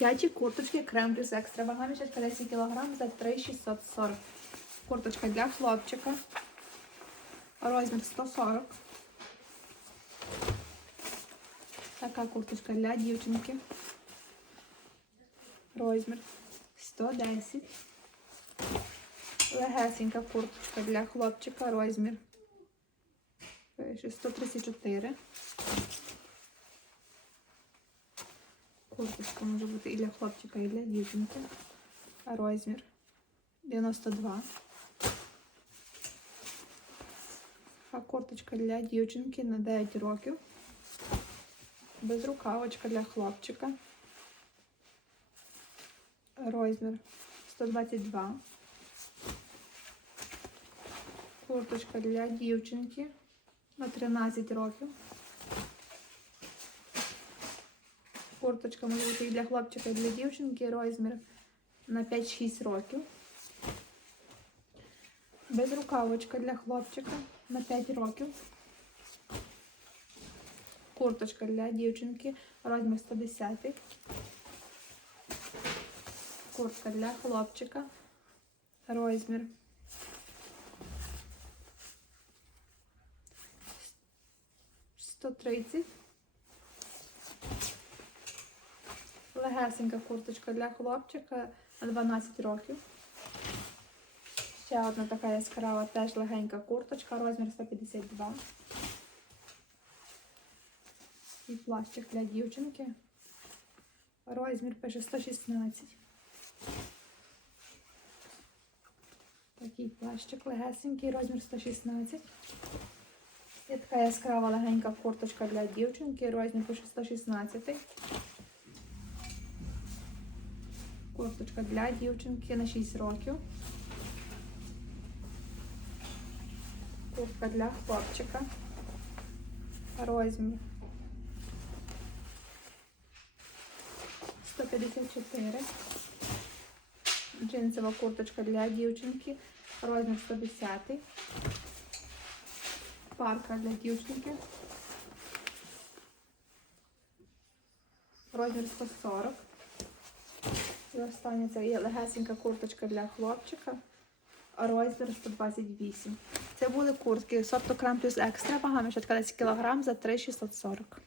П'яті курточки крем плюс екстра. Вага мішечка 10 кг за 3,640. Курточка для хлопчика. Розмір 140. Така курточка для дівчинки. Розмір 110. Легесенька курточка для хлопчика. Розмір пише 134. Курточка може бути і для хлопчика, і для дівчинки. Розмір 92. А курточка для дівчинки на 9 років. Безрукавочка для хлопчика. Розмір 122. Курточка для дівчинки на 13 років. Курточка може бути і для хлопчика, і для дівчинки. Розмір на 5-6 років. Безрукавочка для хлопчика на 5 років. Курточка для дівчинки. Розмір 110. Куртка для хлопчика. Розмір 130. Легесенька курточка для хлопчика на 12 років. Ще одна така яскрава, теж легенька курточка, розмір 152. І плащик для дівчинки. Розмір пише 116. Такий плащик легесенький, розмір 116. І така яскрава легенька курточка для дівчинки, розмір пише 116. Курточка для дівчинки на 6 років. Куртка для хлопчика. Розмір 154. Джинсова курточка для дівчинки. Розмір 110. Парка для дівчинки. Розмір 140. І останнє це є легесенька курточка для хлопчика. Розмір 128. Це були куртки сорту крем плюс екстра. Вага мішечка 10 кг за 3,640.